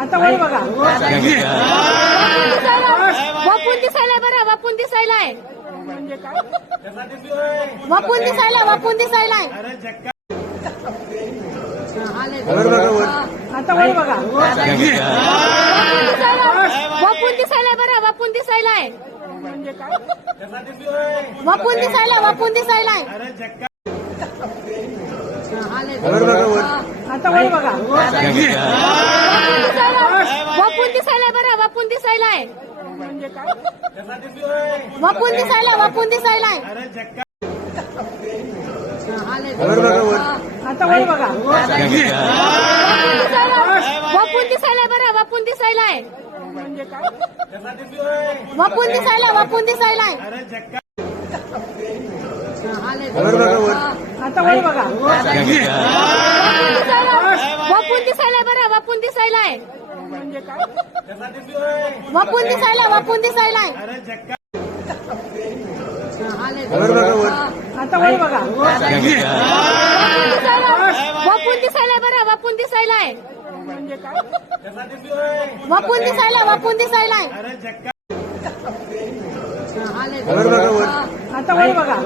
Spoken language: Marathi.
आता बघा. वापून दिसायला बरं वापून दिसायलाय. वापून दिसायला वापून दिसायलाय. आता बघा. वापून दिसायला बरं वापून दिसायलाय. वापून दिसायला वापून दिसायलाय. आता वर बघा. वापून दिसायला बरं वापून दिसायलाय. वापून दिसायला वापून दिसायलाय. आता बघा. वापून दिसायला बरं वापून दिसायलाय. वापून दिसायला वापून दिसायलाय. आता बघा. वापून दिसायला बरं वापून दिसायलाय. म्हणजे काय वापून दिसायला वापून दिसायलाय. आता बघा. वापून दिसायला बरं वापून दिसायलाय. म्हणजे काय वापून दिसायला वापून दिसायलाय. आता वर बघा.